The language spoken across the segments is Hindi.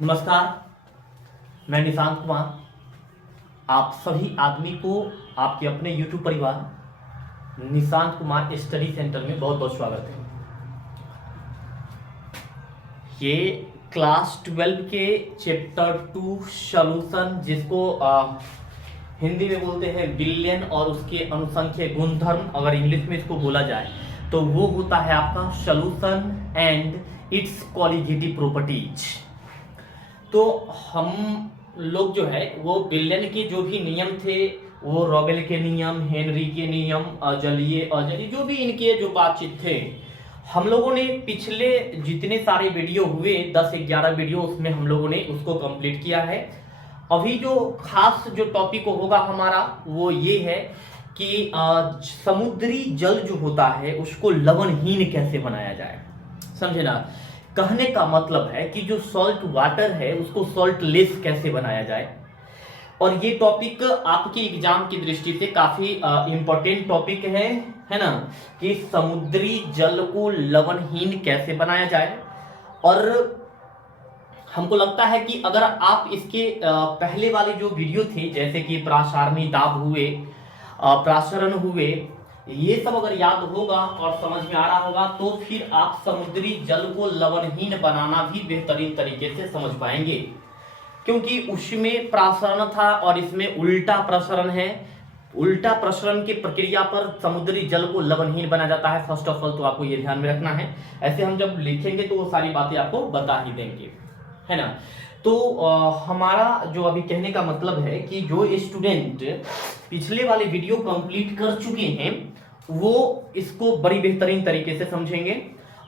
नमस्कार, मैं निशांत कुमार। आप सभी आदमी को आपके अपने YouTube परिवार निशांत कुमार स्टडी सेंटर में बहुत बहुत स्वागत है। ये क्लास 12 के चैप्टर 2 सॉल्यूशन, जिसको हिंदी में बोलते हैं बिलियन और उसके अनुसंख्यक गुणधर्म, अगर इंग्लिश में इसको बोला जाए तो वो होता है आपका solution and it's qualitative properties. तो हम लोग जो है वो बिलियन के जो भी नियम थे, वो रॉबेल के नियम, हेनरी के नियम, जलीय अजली, जो भी इनके जो बातचीत थे, हम लोगों ने पिछले जितने सारे वीडियो हुए 10-11 वीडियो, उसमें हम लोगों ने उसको कंप्लीट किया है। अभी जो खास जो टॉपिक होगा हमारा वो ये है कि समुद्री जल जो होता है उसको लवणहीन कैसे बनाया जाए। समझे ना? कहने का मतलब है कि जो सॉल्ट वाटर है उसको सॉल्ट लेस कैसे बनाया जाए। और ये टॉपिक आपके एग्जाम की दृष्टि से काफी इंपॉर्टेंट टॉपिक है ना, कि समुद्री जल को लवणहीन कैसे बनाया जाए। और हमको लगता है कि अगर आप इसके पहले वाले जो वीडियो थे, जैसे कि प्रासारणी दाब हुए, प्रासरण हुए, ये सब अगर याद होगा और समझ में आ रहा होगा तो फिर आप समुद्री जल को लवणहीन बनाना भी बेहतरीन तरीके से समझ पाएंगे, क्योंकि उसमें प्रासरण था और इसमें उल्टा प्रसरण है। उल्टा प्रसरण की प्रक्रिया पर समुद्री जल को लवणहीन बनाया जाता है। फर्स्ट ऑफ ऑल तो आपको ये ध्यान में रखना है, ऐसे हम जब लिखेंगे तो वो सारी बातें आपको बता ही देंगे, है ना। तो हमारा जो अभी कहने का मतलब है कि जो स्टूडेंट पिछले वाले वीडियो कंप्लीट कर चुके हैं वो इसको बड़ी बेहतरीन तरीके से समझेंगे,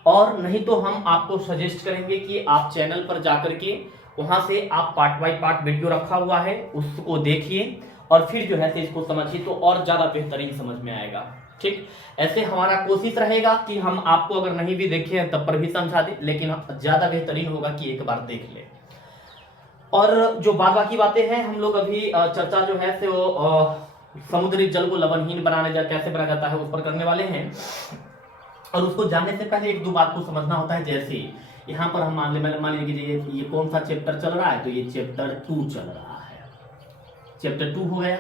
और नहीं तो हम आपको सजेस्ट करेंगे कि आप चैनल पर जाकर के वहां से आप पार्ट बाय पार्ट वीडियो रखा हुआ है उसको देखिए और फिर जो है इसको समझिए, तो और ज्यादा बेहतरीन समझ में आएगा। ठीक, ऐसे हमारा कोशिश रहेगा कि हम आपको अगर नहीं भी देखे तब पर भी समझा दें, लेकिन ज्यादा बेहतरीन होगा कि एक बार देख ले। और जो बाद बाकी बातें हैं हम लोग अभी चर्चा जो है से वो समुद्री जल को लवणहीन बनाने कैसे बनाया जाता है उस पर करने वाले हैं। और उसको जानने से पहले एक दो बात को समझना होता है। जैसे यहाँ पर हम मान लीजिए ये कौन सा चैप्टर चल रहा है, तो ये चैप्टर 2 चल रहा है। चैप्टर 2 हो गया।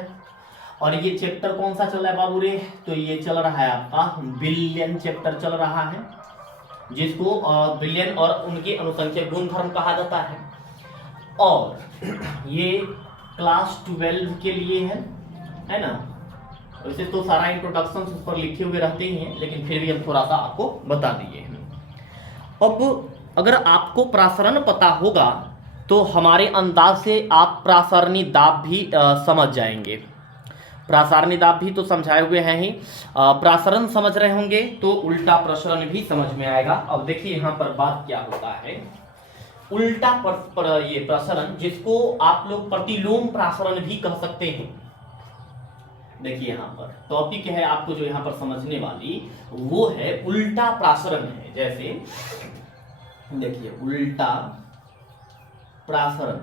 और ये चैप्टर कौन सा चल रहा है बाबू रे, तो ये चल रहा है आपका बिलियन चैप्टर चल रहा है, जिसको बिलियन और उनके अनुसंख्यक गुणधर्म कहा जाता है। और ये क्लास 12 के लिए है ना। वैसे तो सारा इंट्रोडक्शन उस पर लिखे हुए रहते ही हैं, लेकिन फिर भी हम थोड़ा सा आपको बता दिए हैं। अब अगर आपको प्रासरण पता होगा तो हमारे अंदाज से आप प्रासरणी दाब भी समझ जाएंगे। प्रासारणी दाब भी तो समझाए हुए हैं ही, प्रासरण समझ रहे होंगे तो उल्टा प्रसरण भी समझ में आएगा। अब देखिए यहाँ पर बात क्या होता है, उल्टा ये प्रसरण, जिसको आप लोग प्रतिलोम प्रसरण भी कह सकते हैं। देखिए यहाँ पर टॉपिक है आपको जो यहाँ पर समझने वाली वो है उल्टा प्रसरण है। जैसे देखिए उल्टा प्रसरण,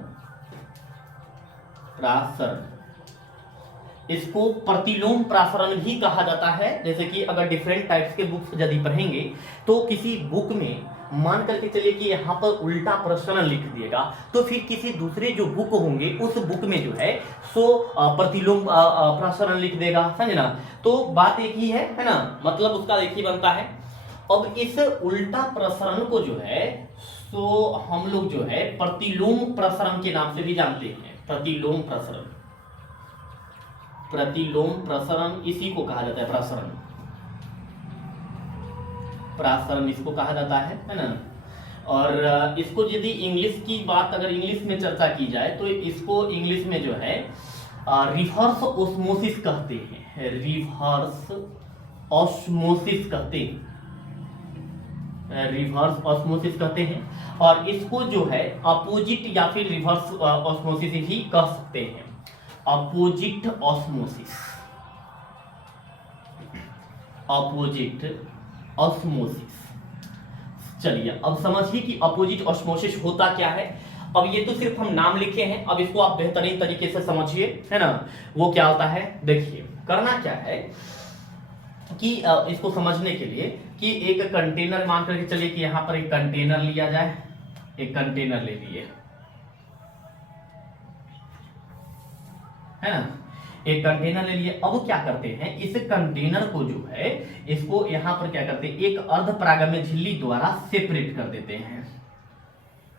इसको प्रतिलोम प्रसरण भी कहा जाता है। जैसे कि अगर डिफरेंट टाइप्स के बुक्स यदि पढ़ेंगे तो किसी बुक में मान करके चलिए कि यहाँ पर उल्टा प्रसरण लिख दिएगा, तो फिर किसी दूसरे जो बुक होंगे उस बुक में जो है सो प्रतिलोम प्रसरण लिख देगा, समझे ना। तो बात एक ही है ना, मतलब उसका एक ही बनता है। अब इस उल्टा प्रसरण को जो है सो हम लोग जो है प्रतिलोम प्रसरण के नाम से भी जानते हैं। प्रतिलोम प्रसरण, प्रतिलोम प्रसरण इसी को कहा जाता है, प्रसरण, प्रासरण इसको कहा जाता है ना। और इसको यदि इंग्लिश की बात, अगर इंग्लिश में चर्चा की जाए तो इसको इंग्लिश में जो है रिवर्स ऑस्मोसिस कहते हैं। रिवर्स ऑस्मोसिस कहते हैं, रिवर्स ऑस्मोसिस कहते हैं। और इसको जो है अपोजिट या फिर रिवर्स ऑस्मोसिस भी कह सकते हैं। Opposite osmosis, opposite osmosis. चलिए अब समझिए कि अपोजिट ऑस्मोसिस होता क्या है। अब ये तो सिर्फ हम नाम लिखे हैं, अब इसको आप बेहतरीन तरीके से समझिए, है ना। वो क्या होता है, देखिए करना क्या है कि इसको समझने के लिए कि एक कंटेनर मान करके चलिए कि यहाँ पर एक कंटेनर लिया जाए, एक कंटेनर ले लिए, है ना, एक कंटेनर ले लिए। अब क्या करते हैं, इस कंटेनर को जो है इसको यहां पर क्या करते हैं, एक अर्धपरागम्य झिल्ली द्वारा सेपरेट कर देते हैं।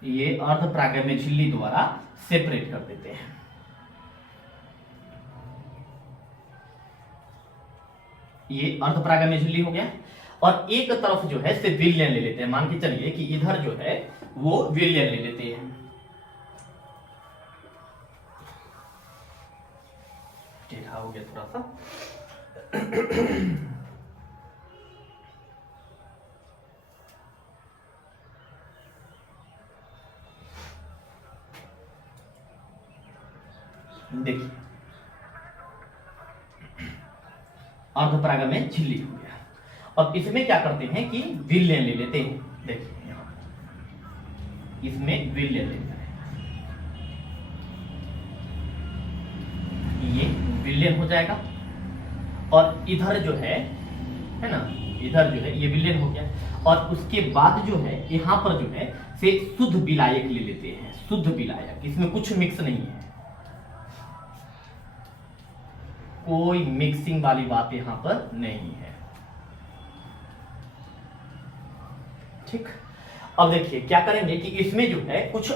ये अर्धपरागम्य झिल्ली द्वारा सेपरेट कर देते हैं। ये अर्धपरागम्य झिल्ली हो गया। और एक तरफ जो है से विलयन ले लेते हैं। मान के चलिए कि इधर जो है वो विलयन ले लेते हैं। टेढ़ा हो गया थोड़ा सा। देखिए अर्धपरागम्य झिल्ली हो गया। अब इसमें क्या करते हैं कि विलयन ले लेते हैं। देखिए यहां इसमें विलयन लेते हैं, ये विलयन हो जाएगा। और इधर जो है ना, इधर जो है ये विलयन हो गया। और उसके बाद जो है यहां पर जो है से शुद्ध विलायक ले लेते हैं। शुद्ध विलायक, इसमें कुछ मिक्स नहीं है, कोई मिक्सिंग वाली बात यहां पर नहीं है। ठीक, अब देखिए क्या करेंगे कि इसमें जो है कुछ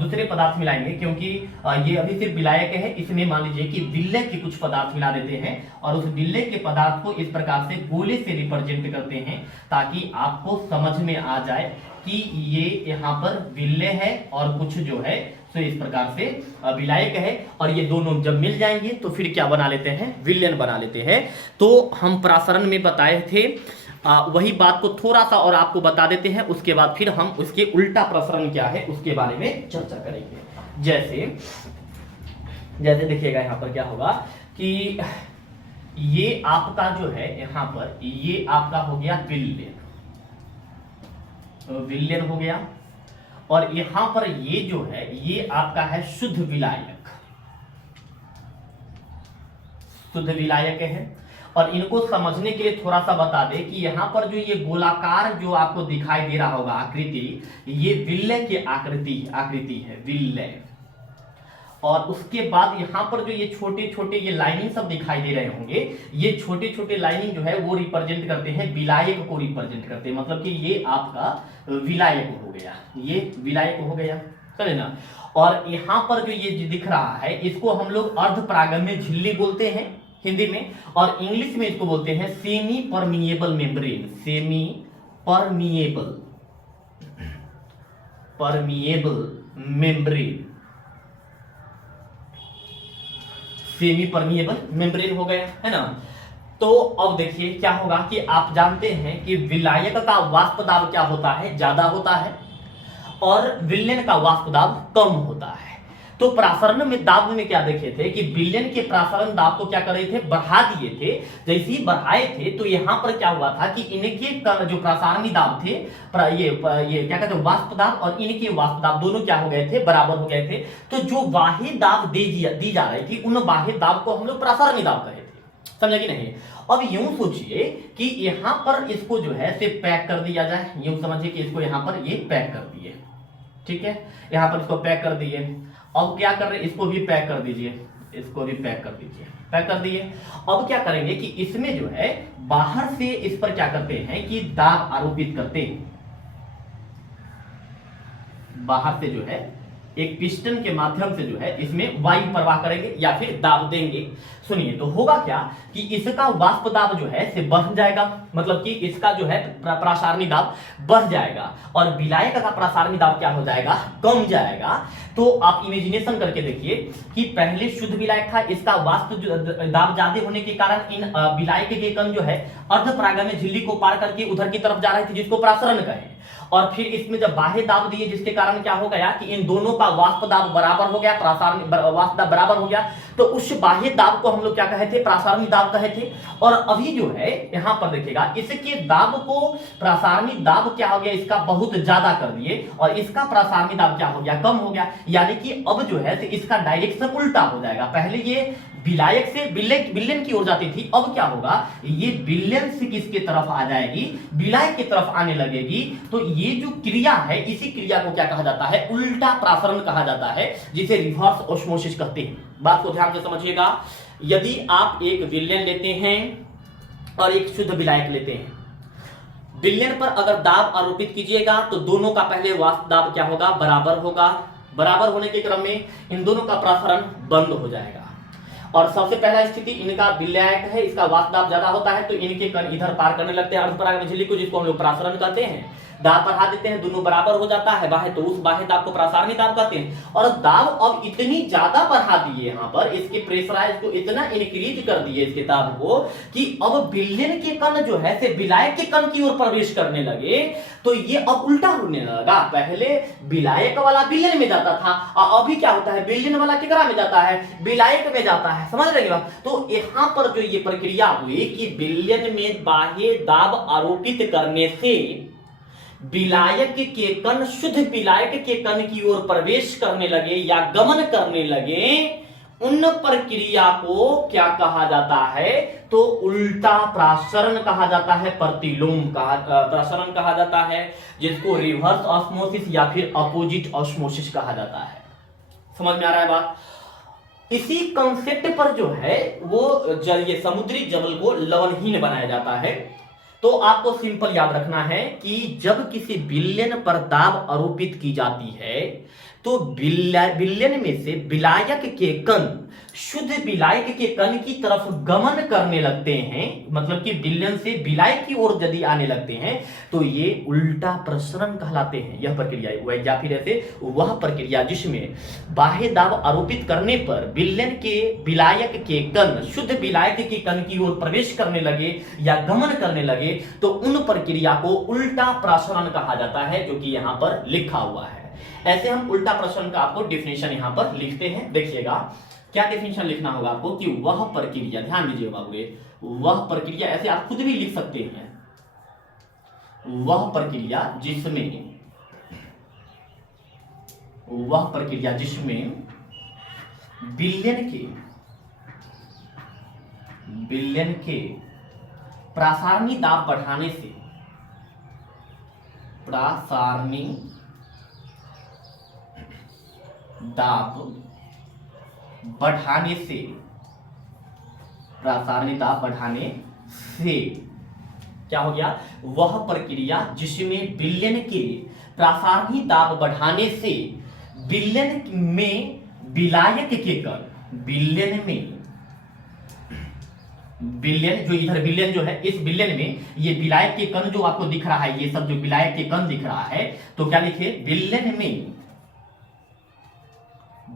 दूसरे पदार्थ मिलाएंगे, क्योंकि ये अभी सिर्फ विलायक है। इसमें मान लीजिए कि विलय के कुछ पदार्थ मिला देते हैं और उस विलय के पदार्थ को इस प्रकार से गोले से रिप्रेजेंट करते हैं, ताकि आपको समझ में आ जाए कि ये यहाँ पर विलय है और कुछ जो है तो इस प्रकार से विलायक है। और ये दोनों जब मिल जाएंगे तो फिर क्या बना लेते हैं, विलयन बना लेते हैं। तो हम प्रासरण में बताए थे वही बात को थोड़ा सा और आपको बता देते हैं। उसके बाद फिर हम उसके उल्टा प्रसरण क्या है उसके बारे में चर्चा करेंगे। जैसे जैसे देखिएगा यहाँ पर क्या होगा कि ये आपका जो है यहाँ पर ये आपका हो गया विलयन, विलयन हो गया। और यहां पर ये जो है ये आपका है शुद्ध विलायक, शुद्ध विलायक है। और इनको समझने के लिए थोड़ा सा बता दें कि यहां पर जो ये गोलाकार जो आपको दिखाई दे रहा होगा आकृति, ये विलय की आकृति है, विलय। और उसके बाद यहां पर जो ये छोटे छोटे ये लाइनिंग सब दिखाई दे रहे होंगे, ये छोटे छोटे लाइनिंग जो है वो रिप्रेजेंट करते हैं विलायक को रिप्रेजेंट करते हैं। मतलब कि ये आपका विलायक हो गया, ये विलायक हो गया, समझे ना। और यहां पर जो ये दिख रहा है इसको हम लोग अर्धपरागम्य झिल्ली बोलते हैं हिंदी में, और इंग्लिश में इसको बोलते हैं semi permeable membrane. Semi permeable membrane, semi permeable membrane हो गया, है ना। तो अब देखिए क्या होगा कि आप जानते हैं कि विलायक का वाष्प दाब क्या होता है, ज्यादा होता है, और विलयन का वाष्प दाब कम होता है। तो प्रासरण में दाब में क्या देखे थे कि विलयन के प्रासरण दाब को क्या कर रहे थे, बढ़ा दिए थे। जैसे ही बढ़ाए थे तो यहां पर क्या हुआ था कि इनके जो प्रासारणी दाब थे, ये क्या कहते हैं वाष्प दाब, और इनके वाष्प दाब दोनों क्या हो गए थे, बराबर हो गए थे। तो जो बाह्य दाब दी जा रही थी उन बाह्य दाब को हम लोग प्रासारणी दाब कहे थे, समझे कि नहीं। अब यूं सोचिए कि यहां पर इसको जो है से पैक कर दिया जाए। यूं समझिए कि इसको यहां पर ये पैक कर दिए, ठीक है, यहां पर इसको पैक कर दिए। अब क्या कर रहे हैं, इसको भी पैक कर दीजिए, इसको भी पैक कर दीजिए, पैक कर दिए। अब क्या करेंगे कि इसमें जो है बाहर से इस पर क्या करते हैं कि दाब आरोपित करते हैं। बाहर से जो है एक पिस्टन के माध्यम से जो है इसमें वायु प्रवाह करेंगे या फिर दाब देंगे। सुनिए तो होगा क्या कि इसका वाष्प दाब जो है से बढ़ जाएगा, मतलब कि इसका जो है प्रासारणी दाब बढ़ जाएगा, और विलायक का प्रासारणी दाब क्या हो जाएगा, कम जाएगा। तो आप इमेजिनेशन करके देखिए कि पहले शुद्ध विलायक था, इसका वाष्प दाब ज्यादा होने के कारण इन विलायक के कण जो है अर्धपरागम्य झिल्ली को पार करके उधर की तरफ जा रहे थे, जिसको प्रासरण कहें। और फिर इसमें जब बाह्य दाब दिए, जिसके कारण क्या हो गया कि इन दोनों का वाष्प दाब बराबर हो गया, प्रासारणी वाष्प दाब बराबर हो गया। तो उस बाह्य दाब को हम लोग क्या कहे थे, प्रासारणी दाब कहे थे। और अभी जो है यहां पर देखिएगा इसके दाब को प्रासारणी दाब क्या हो गया, इसका बहुत ज्यादा कर दिए, और इसका प्रासारणी दाब क्या हो गया, कम हो गया। यानी कि अब जो है इसका डायरेक्शन उल्टा हो जाएगा। पहले ये विलायक से विलयन की ओर जाती थी, अब क्या होगा, ये विलयन से किसके तरफ आ जाएगी, विलायक की तरफ आने लगेगी। तो ये जो क्रिया है, इसी क्रिया को क्या कहा जाता है, उल्टा प्रासरण कहा जाता है, जिसे रिवर्स ऑस्मोसिस कहते हैं। बात को ध्यान से समझिएगा। यदि आप एक विलयन लेते हैं और एक शुद्ध विलायक लेते हैं, विलयन पर अगर दाब आरोपित कीजिएगा तो दोनों का पहले वाष्प दाब क्या होगा, बराबर होगा। बराबर होने के क्रम में इन दोनों का प्रसारण बंद हो जाएगा। और सबसे पहला स्थिति, इनका विलायक है, इसका वाष्प दाब ज्यादा होता है तो इनके कण इधर पार करने लगते हैं अर्धपराग झिल्ली को, जिसको हम लोग प्रसारण कहते हैं। दाब बढ़ा देते हैं, दोनों बराबर हो जाता है बाह्य, तो उस बाह्य दाब को प्रसारणी दाब कहते हैं। और दाब अब इतनी ज्यादा बढ़ा दिए, यहां पर इसके प्रेशराइज को इतना इंक्रीज कर दिए इसके दाब को, कि अब विलयन के कण जो है से विलायक के कण की ओर प्रवेश करने लगे। तो ये अब उल्टा होने लगा, पहले विलायक वाला विलयन में जाता था और अभी क्या होता है, विलयन वाला किकरा में जाता है, विलायक में जाता है। समझ रहे हैं? तो यहां पर जो ये प्रक्रिया हुई कि विलयन में बाह्य दाब आरोपित करने से विलायक के कण शुद्ध विलायक के कण की ओर प्रवेश करने लगे या गमन करने लगे, उन प्रक्रिया को क्या कहा जाता है, तो उल्टा प्रसरण कहा जाता है, प्रतिलोम प्रसरण कहा जाता है, जिसको रिवर्स ऑस्मोसिस या फिर अपोजिट ऑस्मोसिस कहा जाता है। समझ में आ रहा है बात? इसी कंसेप्ट पर जो है वो ये समुद्री जल को लवणहीन बनाया जाता है। तो आपको सिंपल याद रखना है कि जब किसी विलयन पर दाब आरोपित की जाती है तो विलयन में से विलायक के कण शुद्ध विलायक के कण की तरफ गमन करने लगते हैं, मतलब कि विलयन से विलायक की ओर यदि आने लगते हैं तो ये उल्टा प्रसरण कहलाते हैं। यह प्रक्रिया या फिर ऐसे वह प्रक्रिया जिसमें बाह्य दाब आरोपित करने पर विलयन के विलायक के कण शुद्ध विलायक के कण की ओर प्रवेश करने लगे या गमन करने लगे, तो उन प्रक्रिया को उल्टा प्रसरण कहा जाता है, जो कि यहां पर लिखा हुआ है। ऐसे हम उल्टा प्रसरण का आपको डिफिनेशन यहां पर लिखते हैं। देखिएगा क्या डिफिनेशन लिखना होगा आपको, कि वह प्रक्रिया, ध्यान दीजिए बाबू, वह प्रक्रिया, ऐसे आप खुद भी लिख सकते हैं, वह प्रक्रिया जिसमें विलयन के प्रसारणी दाब बढ़ाने से क्या हो गया, वह प्रक्रिया जिसमें विलयन के प्रसारणी दाब बढ़ाने से विलयन में विलायक के कण, विलयन जो इधर विलयन जो है, इस विलयन में ये विलायक के कण जो आपको दिख रहा है, ये सब जो विलायक के कण दिख रहा है, तो क्या लिखे, विलयन में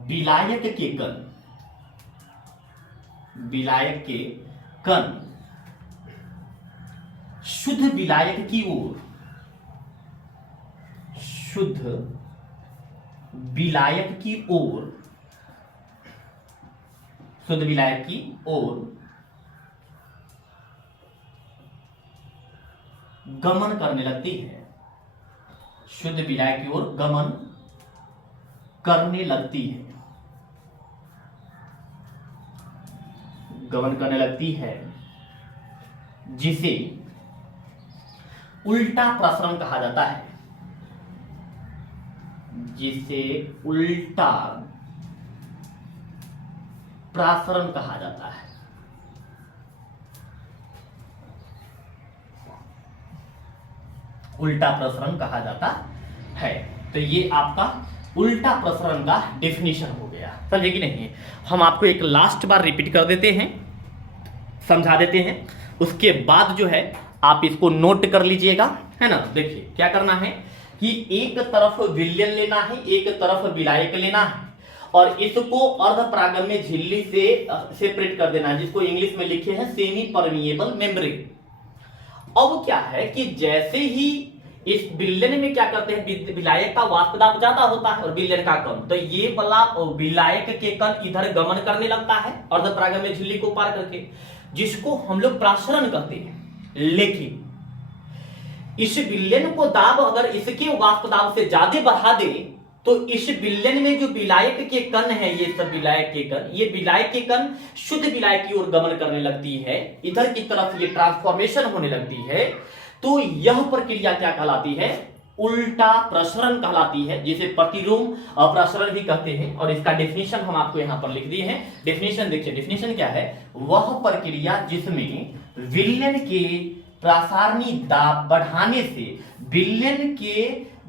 विलायक के कण शुद्ध विलायक की ओर, गमन करने लगती है, शुद्ध विलायक की ओर गमन करने लगती है, जिसे उल्टा प्रसरण कहा जाता है, उल्टा प्रसरण कहा जाता है। उल्टा प्रसरण कहा जाता है। तो ये आपका उल्टा प्रसरण का डेफिनेशन हो गया, समझे कि नहीं? हम आपको एक लास्ट बार रिपीट कर देते हैं, समझा देते हैं, उसके बाद जो है आप इसको नोट कर लीजिएगा, है ना। देखिए क्या करना है कि एक तरफ विलयन लेना है, एक तरफ विलायक लेना है, और इसको अर्धपरागम्य झिल्ली से सेपरेट कर देना है, जिसको इंग्लिश में लिखे हैं सेमी परमिएबल मेम्ब्रेन। अब क्या है कि जैसे ही इस विलयन में क्या करते हैं, विलायक का वाष्प दाब ज्यादा होता है और विलयन का कम, तो ये वाला विलायक के कण इधर गमन करने लगता है अर्धपरागम्य झिल्ली को पार करके, जिसको हम लोग प्रसरण कहते हैं। लेकिन इस विलयन को दाब अगर इसके वाष्प दाब से ज्यादा बढ़ा दे तो इस विलयन में जो विलायक के कण है, ये सब विलायक के कण, ये विलायक के कण शुद्ध विलायक की ओर गमन करने लगती है, इधर की तरफ ये ट्रांसफॉर्मेशन होने लगती है। तो यह प्रक्रिया क्या कहलाती है, उल्टा प्रसरण कहलाती है, जिसे प्रतिलोम प्रसरण भी कहते हैं। और इसका डेफिनेशन हम आपको यहां पर लिख दिए हैं। डेफिनेशन देखिए, डेफिनेशन क्या है, वह प्रक्रिया जिसमें विलयन के प्रसारणी दाब बढ़ाने से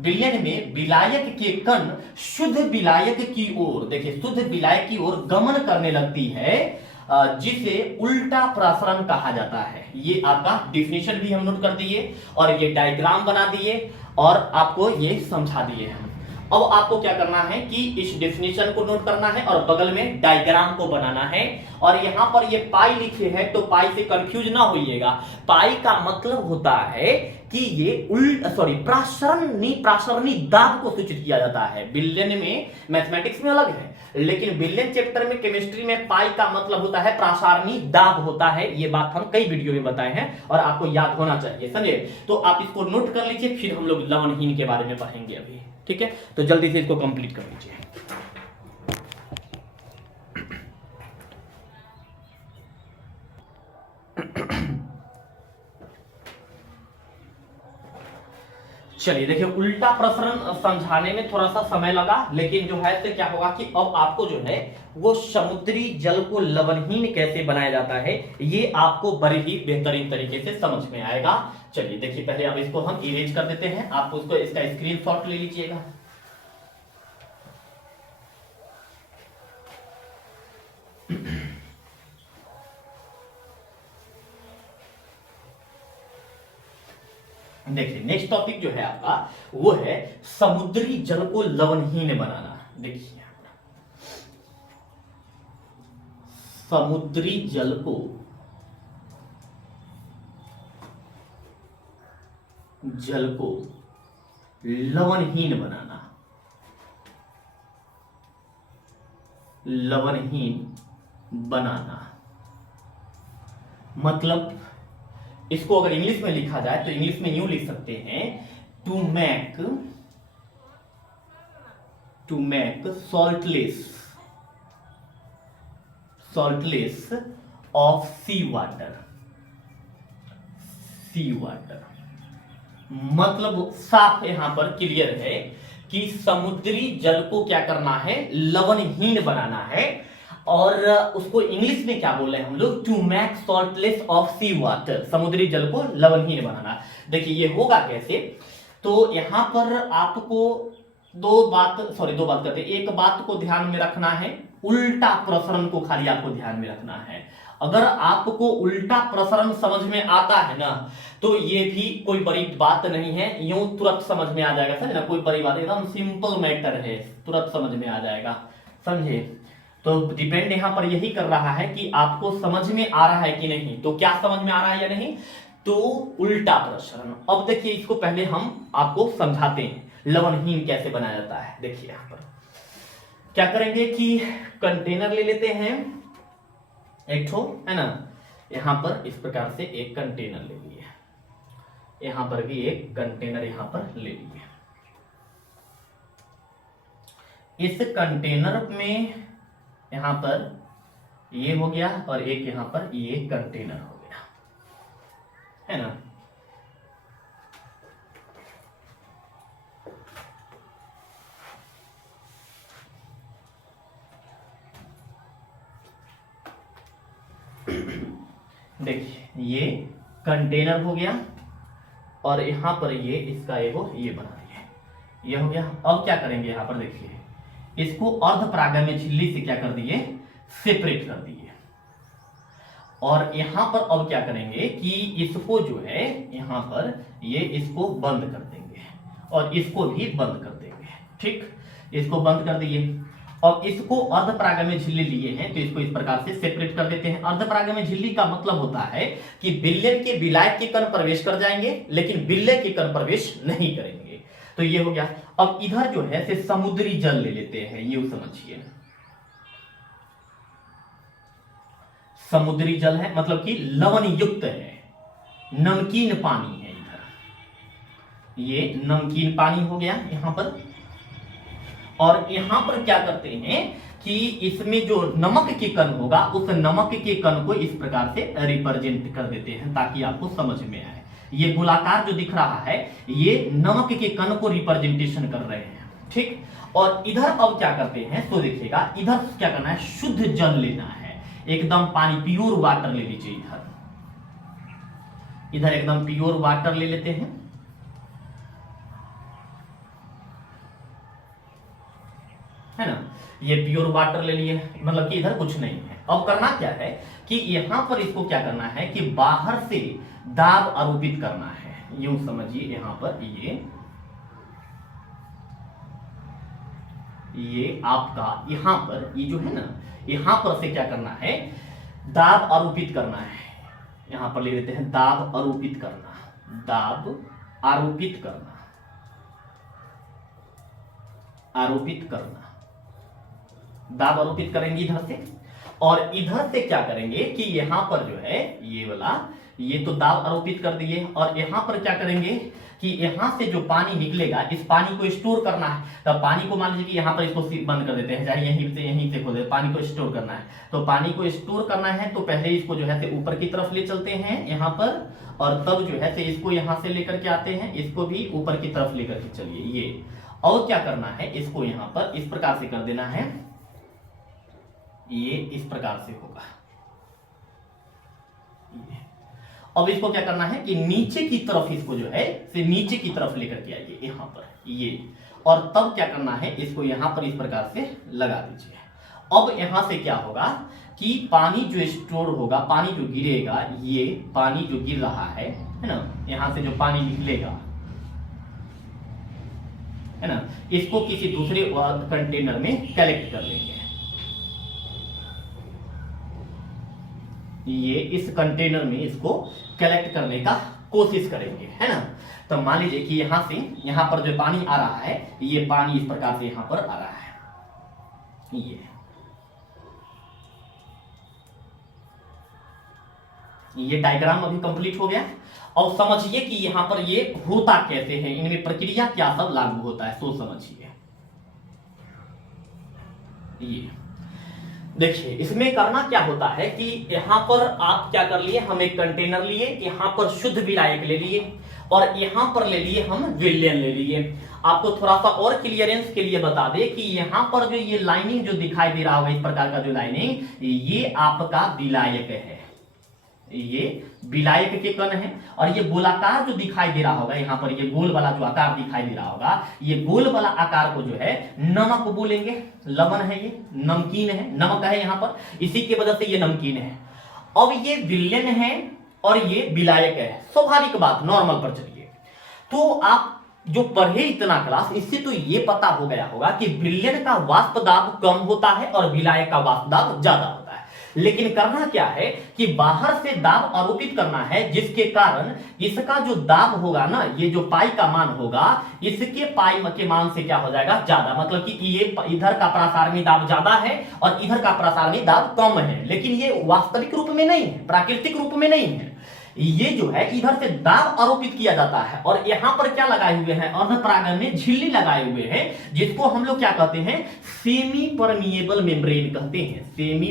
विलयन में विलायक के कण शुद्ध विलायक की ओर, देखिए शुद्ध विलायक की ओर गमन करने लगती है, जिसे उल्टा प्रसरण कहा जाता है। ये आपका डेफिनेशन भी हम नोट कर दिए और ये डायग्राम बना दिए और आपको ये समझा दिए हम। अब आपको क्या करना है कि इस डेफिनेशन को नोट करना है और बगल में डायग्राम को बनाना है। और यहां पर ये पाई लिखे हैं तो पाई से कंफ्यूज ना होइएगा। पाई का मतलब होता है कि ये प्रासरणी दाब को सूचित किया जाता है। विलयन में मैथमेटिक्स में अलग है, लेकिन विलयन चैप्टर में केमिस्ट्री में पाई का मतलब होता है प्रासरणी दाब होता है। ये बात हम कई वीडियो में बताए हैं और आपको याद होना चाहिए, समझे। तो आप इसको नोट कर लीजिए, फिर हम लोग लवणहीन के बारे में पढ़ेंगे अभी, ठीक है। तो जल्दी से इसको कंप्लीट कर लीजिए। चलिए देखिए, उल्टा प्रसरण समझाने में थोड़ा सा समय लगा, लेकिन जो है तो क्या होगा कि अब आपको जो है वो समुद्री जल को लवणहीन कैसे बनाया जाता है ये आपको बड़े ही बेहतरीन तरीके से समझ में आएगा। चलिए देखिए, पहले अब इसको हम इरेज कर देते हैं। आप उसको इसका स्क्रीनशॉट ले लीजिएगा। देखिए नेक्स्ट टॉपिक जो है आपका वो है समुद्री जल को लवणहीन बनाना। देखिए समुद्री जल को लवणहीन बनाना, मतलब इसको अगर इंग्लिश में लिखा जाए तो इंग्लिश में यूं लिख सकते हैं, to make saltless of sea water। मतलब साफ यहां पर क्लियर है कि समुद्री जल को क्या करना है, लवणहीन बनाना है। और उसको इंग्लिश में क्या बोल रहे हैं हम लोग, to make saltless of sea water, समुद्री जल को लवणहीन बनाना। देखिए ये होगा कैसे, तो यहां पर आपको दो बात करते हैं। एक बात को ध्यान में रखना है, उल्टा प्रसरण को खाली आपको ध्यान में रखना है। अगर आपको उल्टा प्रसरण समझ में आता है ना, तो ये भी कोई बड़ी बात नहीं है, यूं तुरंत समझ में आ जाएगा, समझे ना, कोई बड़ी बात, एकदम सिंपल मैटर है, तुरंत समझ में आ जाएगा, समझे। तो डिपेंड यहां पर यही कर रहा है कि आपको समझ में आ रहा है कि नहीं। तो क्या समझ में आ रहा है या नहीं, तो उल्टा प्रसरण। अब देखिए इसको पहले हम आपको समझाते हैं लवणहीन कैसे बनाया जाता है। देखिए यहां पर क्या करेंगे कि कंटेनर ले लेते हैं एक ठो, है ना। यहां पर इस प्रकार से एक कंटेनर ले लिए, यहां पर भी एक कंटेनर यहां पर ले लिए। इस कंटेनर में यहां पर ये हो गया और एक यहां पर ये कंटेनर हो गया, है ना। देखिए ये कंटेनर हो गया और यहां पर ये इसका ये बना दिए, ये हो गया। अब क्या करेंगे, यहां पर देखिए इसको अर्ध परागम्य झिल्ली से क्या कर दिए, सेपरेट कर दिए। और यहां पर अब क्या करेंगे कि इसको जो है यहां पर ये इसको बंद कर देंगे और इसको भी बंद कर देंगे, ठीक। इसको बंद कर दिए और इसको अर्धपरागम्य झिल्ली लिए हैं तो इसको इस प्रकार से सेपरेट कर देते हैं। अर्धपरागम्य झिल्ली का मतलब होता है कि विलयन के विलायक के कण प्रवेश कर जाएंगे लेकिन विलय के कण प्रवेश नहीं करेंगे। तो ये हो गया। अब इधर जो है से समुद्री जल ले लेते हैं, ये समझिए समुद्री जल है मतलब कि लवण युक्त है, नमकीन पानी है। इधर ये नमकीन पानी हो गया यहां पर। और यहां पर क्या करते हैं कि इसमें जो नमक के कण होगा उस नमक के कण को इस प्रकार से रिप्रेजेंट कर देते हैं ताकि आपको समझ में आए। ये गोलाकार जो दिख रहा है ये नमक के कण को रिप्रेजेंटेशन कर रहे हैं, ठीक। और इधर अब क्या करते हैं तो देखिएगा, इधर क्या करना है, शुद्ध जल लेना है, एकदम पानी, प्योर वाटर ले लीजिए। इधर एकदम प्योर वाटर ले लेते हैं, है ना। ये प्योर वाटर ले लिए, मतलब कि इधर कुछ नहीं है। अब करना क्या है कि यहां पर इसको क्या करना है कि बाहर से दाब आरोपित करना है, यूं समझिए। यहां पर ये आपका यहां पर ये जो है ना, यहां पर से क्या करना है, दाब आरोपित करना है। यहां पर ले लेते हैं दाब आरोपित करना, दाब आरोपित करना, आरोपित करना, दाब आरोपित करेंगे इधर से। और इधर से क्या करेंगे कि यहां पर जो है ये वाला, ये तो दाब आरोपित कर दिए। और यहां पर क्या करेंगे कि यहां से जो पानी निकलेगा, इस पानी को स्टोर करना है। तब पानी को मान लीजिए कि यहां पर इसको बंद कर देते हैं, चाहे यहीं से खोल देते, पानी को स्टोर करना है। तो पानी को स्टोर करना है तो पहले इसको जो है ऊपर की तरफ ले चलते हैं यहां पर, और तब जो है इसको यहां से लेकर के आते हैं, इसको भी ऊपर की तरफ लेकर के चलिए ये। और क्या करना है, इसको यहां पर इस प्रकार से कर देना है, ये इस प्रकार से होगा। अब इसको क्या करना है कि नीचे की तरफ इसको जो है से नीचे की तरफ लेकर के आइए यहां पर ये। और तब क्या करना है, इसको यहां पर इस प्रकार से लगा दीजिए। अब यहां से क्या होगा कि पानी जो स्टोर होगा, पानी जो गिरेगा, ये पानी जो गिर रहा है ना, यहां से जो पानी निकलेगा, है ना, इसको किसी दूसरे कंटेनर में कलेक्ट कर लेंगे। ये इस कंटेनर में इसको कलेक्ट करने का कोशिश करेंगे, है ना। तो मान लीजिए कि यहां से यहां पर जो पानी आ रहा है, ये पानी इस प्रकार से यहां पर आ रहा है, ये डायग्राम अभी कंप्लीट हो गया। और समझिए कि यहां पर ये होता कैसे है, इनमें प्रक्रिया क्या सब लागू होता है, सो समझिए। ये देखिए, इसमें करना क्या होता है कि यहां पर आप क्या कर लिए, हम एक कंटेनर लिए, यहां पर शुद्ध विलायक ले लिए, और यहां पर ले लिए हम विलयन ले लिए। आपको थोड़ा सा और क्लियरेंस के लिए बता दें कि यहां पर जो ये लाइनिंग जो दिखाई दे रहा होगा, इस प्रकार का जो लाइनिंग, ये आपका विलायक है, ये विलायक के कण है। और ये गोलाकार जो दिखाई दे रहा होगा, यहां पर ये गोल वाला जो आकार दिखाई दे रहा होगा, ये गोल वाला आकार को जो है नमक बोलेंगे, लवण है, ये नमकीन है, नमक है यहां पर, इसी की वजह से ये नमकीन है। अब ये विलयन है और ये विलायक है, स्वाभाविक बात, नॉर्मल पर चलिए। तो आप जो पढ़े इतना क्लास, इससे तो ये पता हो गया होगा कि विलयन का वाष्प दाब कम होता है और विलायक का वाष्प दाब ज्यादा होता है। लेकिन करना क्या है कि बाहर से दाब आरोपित करना है, जिसके कारण इसका जो दाब होगा ना, ये जो पाई का मान होगा, इसके पाई के मान से क्या हो जाएगा, ज्यादा। मतलब कि ये इधर का प्रसारणी दाब ज्यादा है और इधर का प्रसारणी दाब कम है, लेकिन ये वास्तविक रूप में नहीं है, प्राकृतिक रूप में नहीं है। ये जो है इधर से दाब आरोपित किया जाता है। और यहां पर क्या लगाए हुए हैं, अर्धपरागण में झिल्ली लगाए हुए हैं, जिसको हम लोग क्या कहते हैं, सेमी परमिएबल मेम्ब्रेन कहते हैं, सेमी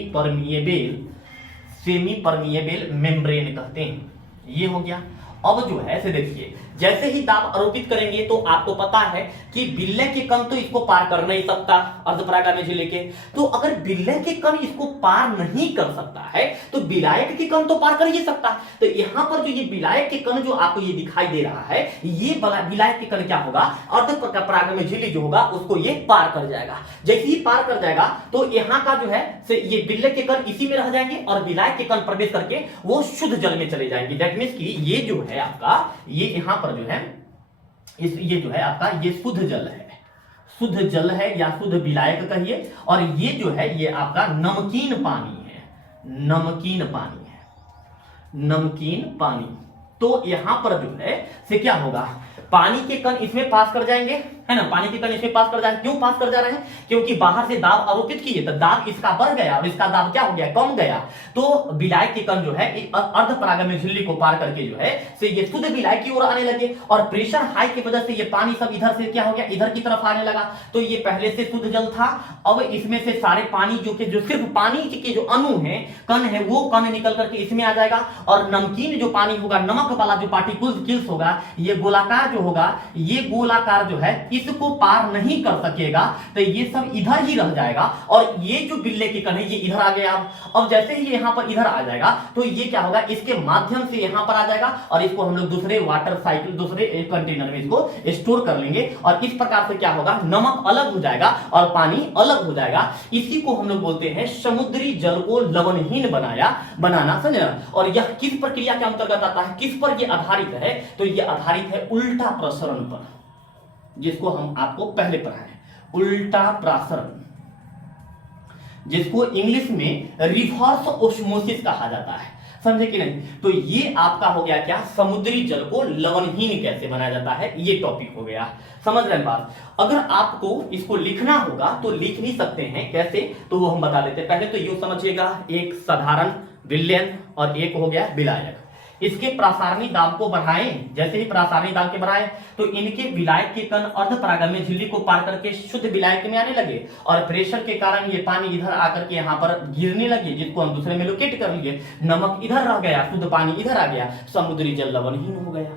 परमिएबल मेम्ब्रेन कहते हैं। ये हो गया। अब जो है से देखिए, जैसे ही दाब आरोपित करेंगे तो आपको पता है कि विलय के कण तो इसको पार कर नहीं सकता अर्धपरागण में झिल्ली के। तो अगर विलय के कण इसको पार नहीं कर सकता है तो विलायक के कण तो पार कर ही सकता है। तो यहां पर जो ये विलायक के कण जो आपको ये दिखाई दे रहा है, ये विलायक के कण क्या होगा, अर्धपरागण में झिल्ली जो होगा उसको ये पार कर जाएगा। जैसे ही पार कर जाएगा तो यहाँ का जो है ये विलय के कण इसी में रह जाएंगे और विलायक के कण प्रवेश करके वो शुद्ध जल में चले जाएंगे। दैट मींस कि ये जो है आपका, ये यहां पर जो है ये जो है आपका ये शुद्ध जल है, शुद्ध जल है या शुद्ध विलायक कहिए। और ये जो है ये आपका नमकीन पानी है, नमकीन पानी है, नमकीन पानी। तो यहां पर जो है से क्या होगा, पानी के कण इसमें पास कर जाएंगे, है ना, पानी के कण इसमें पास कर जा रहे हैं। क्यों पास कर जा रहे हैं? क्योंकि बाहर से दाब आरोपित किए तो दाब इसका बढ़ गया और इसका दाब क्या हो गया, कम गया। तो विलायक के कण जो है अर्ध परागम्य झिल्ली को पार करके जो है से ये शुद्ध विलायक की ओर आने लगे और प्रेशर हाई की वजह से ये पानी सब इधर से क्या हो गया, इधर की तरफ आने लगा। तो ये पहले से शुद्ध जल था, अब इसमें से सारे पानी जो सिर्फ पानी के जो अणु है, कण है, वो कण निकल करके इसमें आ जाएगा और नमकीन जो पानी होगा, नमक वाला जो पार्टिकल्स होगा, ये गोलाकार जो होगा, ये गोलाकार जो है इसको पार नहीं कर सकेगा, तो ये सब इधर ही रह जाएगा और ये जो बिल्ले के कण है ये इधर आ गया। अब जैसे ही यहां पर इधर आ जाएगा तो ये क्या होगा, इसके माध्यम से यहां पर आ जाएगा और इसको हम लोग दूसरे वाटर साइकिल, दूसरे कंटेनर में इसको स्टोर कर लेंगे और इस प्रकार से क्या होगा, नमक अलग हो जाएगा और पानी अलग हो जाएगा। इसी को हम लोग बोलते हैं समुद्री जल को लवणहीन बनाना, समझना। और यह किस प्रक्रिया के अंतर्गत आता है, किस पर यह आधारित है, तो यह आधारित है उल्टा प्रसरण पर, जिसको हम आपको पहले पढ़ाए, उल्टा प्रसरण, जिसको इंग्लिश में रिवर्स ऑस्मोसिस कहा जाता है, समझे कि नहीं। तो ये आपका हो गया क्या, समुद्री जल को लवणहीन कैसे बनाया जाता है, ये टॉपिक हो गया। समझ रहे हैं बात। अगर आपको इसको लिखना होगा तो लिख भी सकते हैं, कैसे, तो वो हम बता देते हैं। पहले तो यूं समझिएगा, एक साधारण विलयन और एक हो गया विलायक। इसके प्रासारणी दाब को बढ़ाएं, जैसे ही प्रासारणी दाब के बढ़ाएं तो इनके विलायक के कण अर्ध परागम्य झिल्ली को पार करके शुद्ध विलायक में आने लगे और प्रेशर के कारण ये पानी इधर आकर के यहाँ पर गिरने लगे, जिसको हम दूसरे में लोकेट कर लिए। नमक इधर रह गया, शुद्ध पानी इधर आ गया, समुद्री जल लवणहीन हो गया,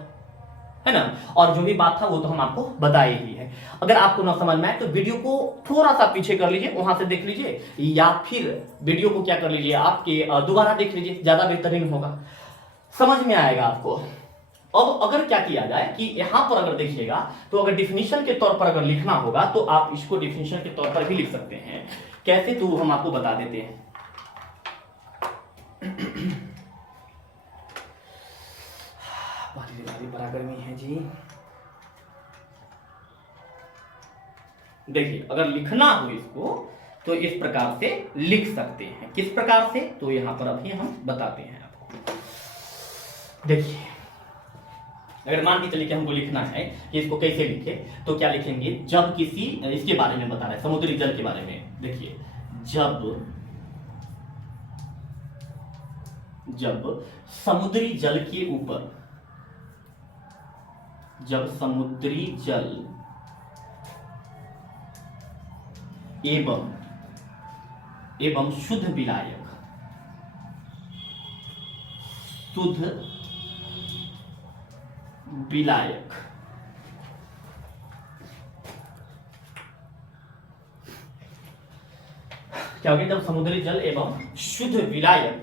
है ना। और जो भी बात था वो तो हम आपको बताए ही है। अगर आपको ना समझ में आए तो वीडियो को थोड़ा सा पीछे कर लीजिए, वहां से देख लीजिए, या फिर वीडियो को क्या कर लीजिए, आपके दोबारा देख लीजिए, ज्यादा बेहतरीन होगा, समझ में आएगा आपको। अब अगर क्या किया जाए कि यहां पर अगर देखिएगा तो अगर डिफिनीशन के तौर पर अगर लिखना होगा तो आप इसको डिफिनीशन के तौर पर भी लिख सकते हैं। कैसे, तो हम आपको बता देते हैं। बड़ा गर्मी है जी। देखिए, अगर लिखना हो इसको तो इस प्रकार से लिख सकते हैं। किस प्रकार से, तो यहां पर अभी हम बताते हैं आपको। देखिए, अगर मान के चलिए कि हमको लिखना है कि इसको कैसे लिखे, तो क्या लिखेंगे, जब किसी, इसके बारे में बता रहे हैं, समुद्री जल के बारे में। देखिए, जब समुद्री जल के ऊपर, जब समुद्री जल एवं शुद्ध विलायक, क्या होंगे, जब समुद्री जल एवं शुद्ध विलायक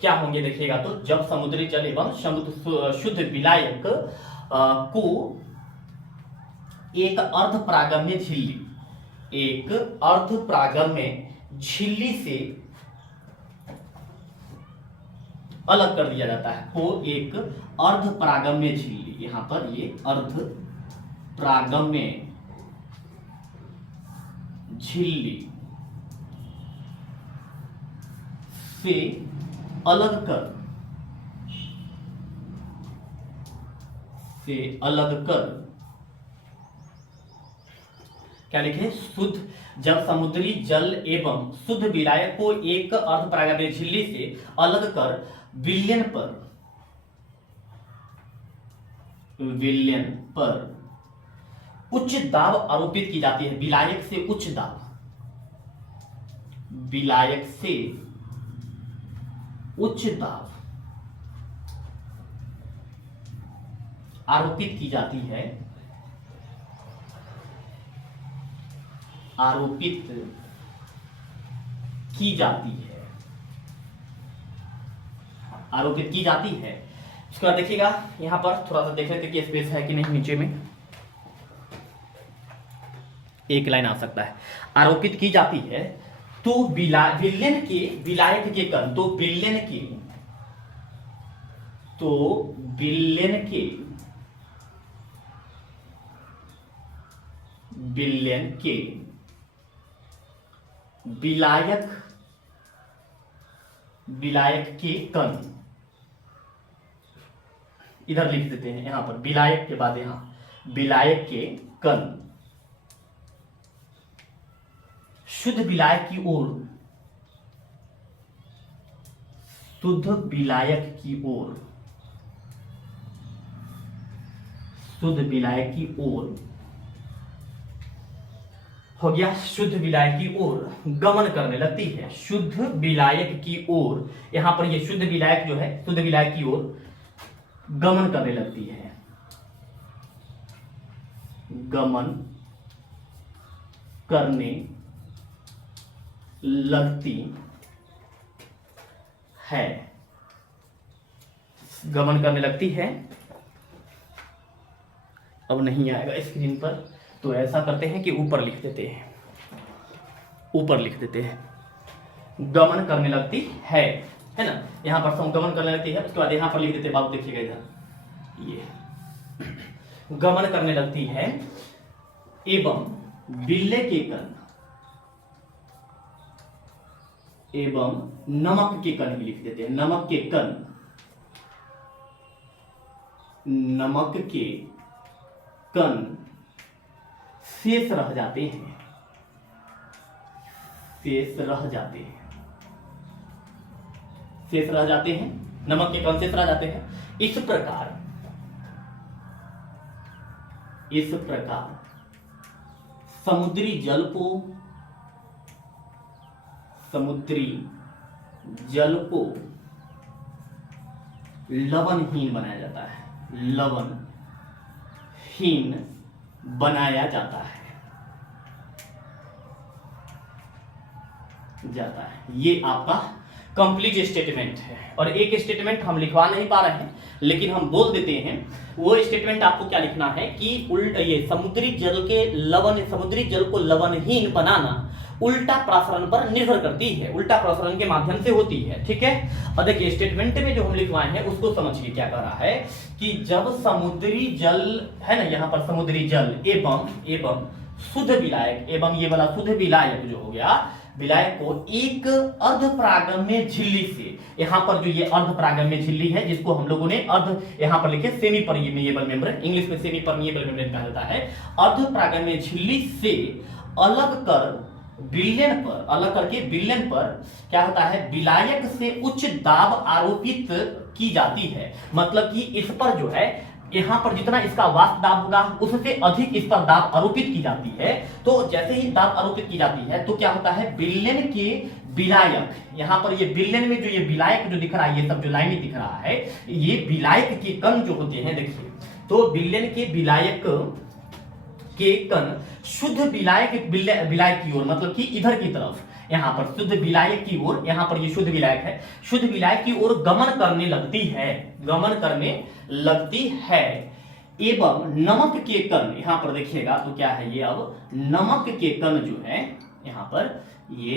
क्या होंगे, देखिएगा तो जब समुद्री जल एवं शुद्ध विलायक को एक अर्ध परागम्य झिल्ली से अलग कर दिया जाता है, वो एक अर्ध परागम्य झिल्ली, यहां पर ये अर्ध परागम्य झिल्ली से अलग कर क्या लिखे, जब समुद्री जल एवं शुद्ध विलायक को एक अर्ध परागम्य झिल्ली से अलग कर विलयन पर उच्च दाब आरोपित की जाती है। विलायक से उच्च दाब, विलायक से उच्च दाब आरोपित की जाती है, आरोपित की जाती है। उसके बाद देखिएगा, यहां पर थोड़ा सा देख लेते कि स्पेस है कि नहीं, नीचे में एक लाइन आ सकता है, आरोपित की जाती है। तो विलयन के विलायक के कण, तो विलयन के विलायक के कण, इधर लिख देते हैं, यहां पर विलायक के बाद यहां विलायक के कण शुद्ध विलायक की ओर, शुद्ध विलायक की ओर, शुद्ध विलायक की ओर हो गया, शुद्ध विलायक की ओर गमन करने लगती है। शुद्ध विलायक की ओर, यहां पर ये शुद्ध विलायक जो है शुद्ध विलायक की ओर गमन करने लगती है, गमन करने लगती है, गमन करने लगती है। अब नहीं आएगा स्क्रीन पर, तो ऐसा करते हैं कि ऊपर लिख देते हैं, ऊपर लिख देते हैं, गमन करने लगती है ना। यहां पर गमन करने लगती है, उसके बाद यहां पर लिख देते हैं, बाबू देखिएगा इधर, ये गमन करने लगती है एवं बिल्ले के कण, एवं नमक के कण भी लिख देते हैं, नमक के कण, नमक के कण शेष रह जाते हैं, शेष रह जाते हैं, शेष रह जाते हैं, नमक के कण शेष रह जाते हैं। इस प्रकार, इस प्रकार समुद्री जल को, समुद्री जल को लवणहीन बनाया जाता है, लवणहीन बनाया जाता है, ये आपका कंप्लीट स्टेटमेंट है। और एक स्टेटमेंट हम लिखवा नहीं पा रहे हैं, लेकिन हम बोल देते हैं। वो स्टेटमेंट आपको क्या लिखना है कि ये समुद्री जल के समुद्री जल को लवणहीन बनाना उल्टा प्रसरण पर निर्भर करती है, उल्टा प्रसरण के माध्यम से होती है, ठीक है। और देखिए स्टेटमेंट में जो हम लिखवाए हैं उसको समझिए क्या कर रहा है कि जब समुद्री जल है ना, यहां पर समुद्री जल एवं शुद्ध विलायक, एवं ये वाला शुद्ध विलायक जो हो गया, विलायक को एक अर्धपरागम्य झिल्ली से, यहां पर जो ये अर्धपरागम्य झिल्ली है जिसको हम लोगों ने यहां पर लिखे सेमी परमिएबल मेम्ब्रेन, इंग्लिश में सेमी परमिएबल मेम्ब्रेन कहा जाता है, अर्धपरागम्य झिल्ली से अलग कर विलयन पर, अलग करके विलयन पर क्या होता है, विलायक से उच्च दाब आरोपित की जाती है। मतलब कि इस पर जो है, यहां पर जितना इसका वाष्प दाब होगा उससे अधिक इस पर दाब आरोपित की जाती है। तो जैसे ही दाब आरोपित की जाती है तो क्या होता है, विलयन के विलायक, यहां पर ये विलयन में जो ये विलायक जो दिख रहा है, ये सब जो लाइन दिख रहा है, ये विलायक के कण जो होते हैं, देखिए तो विलयन के विलायक के कण शुद्ध विलायक की ओर, मतलब कि इधर की तरफ, यहां पर शुद्ध विलायक की ओर, यहां पर ये शुद्ध विलायक है, शुद्ध विलायक की ओर गमन करने लगती है, गमन करने लगती है। एवं नमक के कण, यहां पर देखिएगा तो क्या है ये, अब नमक के कण जो है यहां पर ये,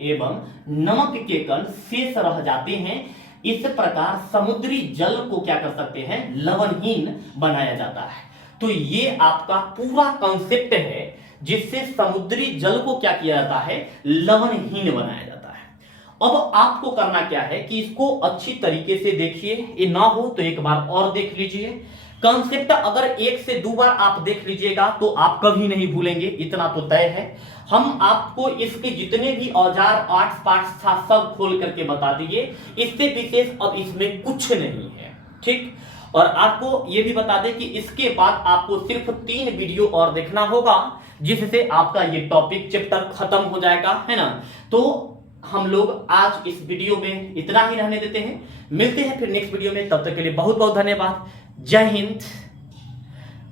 एवं नमक के कण शेष रह जाते हैं। इस प्रकार समुद्री जल को क्या कर सकते हैं, लवणहीन बनाया जाता है। तो ये आपका पूरा कॉन्सेप्ट है जिससे समुद्री जल को क्या किया जाता है, लवणहीन बनाया जाता है। अब आपको करना क्या है कि इसको अच्छी तरीके से देखिए, ये ना हो तो एक बार और देख लीजिए। कॉन्सेप्ट अगर एक से दो बार आप देख लीजिएगा तो आप कभी नहीं भूलेंगे, इतना तो तय है। हम आपको इसके जितने भी औजार आर्ट्स पार्ट्स था सब खोल करके बता दिए, इससे विशेष अब इसमें कुछ नहीं है, ठीक। और आपको ये भी बता दें कि इसके बाद आपको सिर्फ 3 वीडियो और देखना होगा, जिससे आपका ये टॉपिक चैप्टर खत्म हो जाएगा, है ना। तो हम लोग आज इस वीडियो में इतना ही रहने देते हैं, मिलते हैं फिर नेक्स्ट वीडियो में। तब तक के लिए बहुत बहुत धन्यवाद, जय हिंद।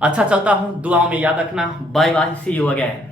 अच्छा चलता हूं, दुआओं में याद रखना, bye bye, see you again.